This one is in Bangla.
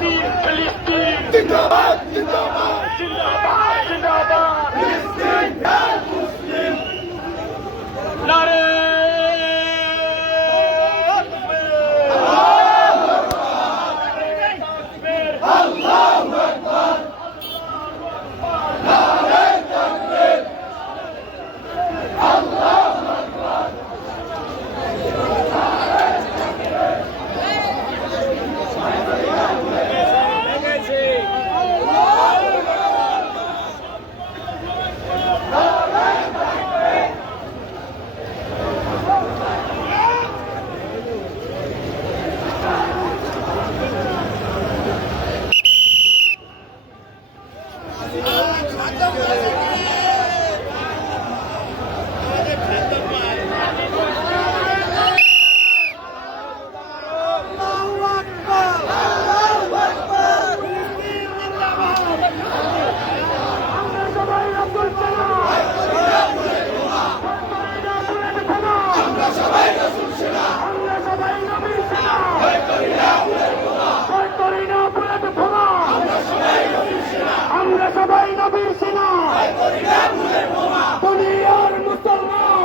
ফিলিস্তিন ফিলিস্তিন জিন্দাবাদ জিন্দাবাদ জিন্দাবাদ জিন্দাবাদ ফিলিস্তিন আর মুসলিম নারে আল্লাহু আকবার নারে তাকবীর আল্লাহু আকবার আমরা সবাই নবীর সেনা দুনিয়ার মুসলমান